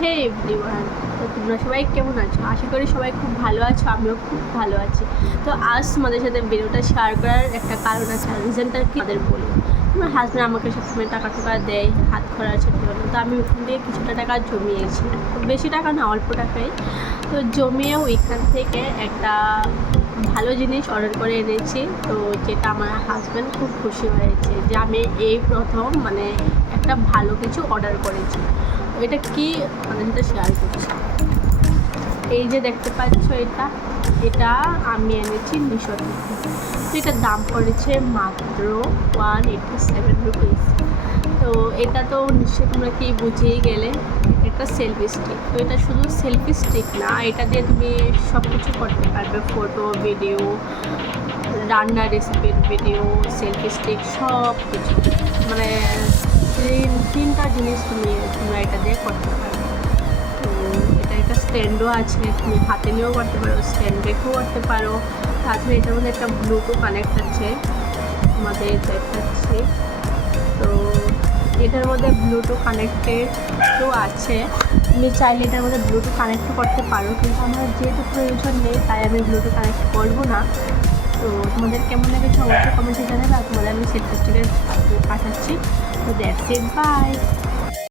হে everyone, তো তোমরা সবাই কেমন আছো? আশা করি সবাই খুব ভালো আছো, আমিও খুব ভালো আছি। তো আজ তোমাদের সাথে ভিডিওটা শেয়ার করার একটা কারণ আছে, আর রিজনটা কি আমাদের বলি। আমার হাজব্যান্ড আমাকে সবসময় টাকা টাকা দেয় হাত খরচের জন্য, তো আমি ওখান থেকে কিছুটা টাকা জমিয়েছি, বেশি টাকা না, অল্প টাকাই। তো জমিয়ে ওইখান থেকে একটা ভালো জিনিস অর্ডার করে এনেছি, তো যেটা আমার হাজব্যান্ড খুব খুশি হয়েছে যে আমি এই প্রথম মানে একটা ভালো কিছু অর্ডার করেছি। এটা কি আমাদের সাথে শেয়ার করছি। এই যে দেখতে পাচ্ছ, এটা আমি এনেছি মিশো থেকে। তো এটার দাম পড়েছে মাত্র 187 রুপিস। তো এটা তো নিশ্চয়ই তোমরা কি বুঝেই গেলে, একটা সেলফি স্টিক। তো এটা শুধু সেলফি স্টিক না, এটা দিয়ে তুমি সব কিছু করতে পারবে, ফটো, ভিডিও, রান্নার রেসিপির ভিডিও, সেলফি স্টিক, সব কিছু। মানে তিনটা জিনিস তোমরা এটা দিয়ে করতে পারবে। তো এটা একটা স্ট্যান্ডও আছে, তুমি হাতে নিয়েও করতে পারো, স্ট্যান্ড রেখেও করতে পারো। তাছাড়া এটার মধ্যে একটা ব্লুটুথ কানেক্ট আছে, তোমাদের দেখাচ্ছি। তো এটার মধ্যে ব্লুটুথ কানেক্টেডও আছে, তুমি চাইলে এটার মধ্যে ব্লুটুথ কানেক্ট করতে পারো, কিন্তু আমার যেহেতু প্রয়োজন নেই তাই আমি ব্লুটুথ কানেক্ট করবো না। তো তোমাদের কেমন লেগেছে অবশ্যই কমেন্টে জানাবে, আর তোমাদের আমি সেলফি স্টিকের পাঠাচ্ছি। তো দ্যাটস ইট, বাই।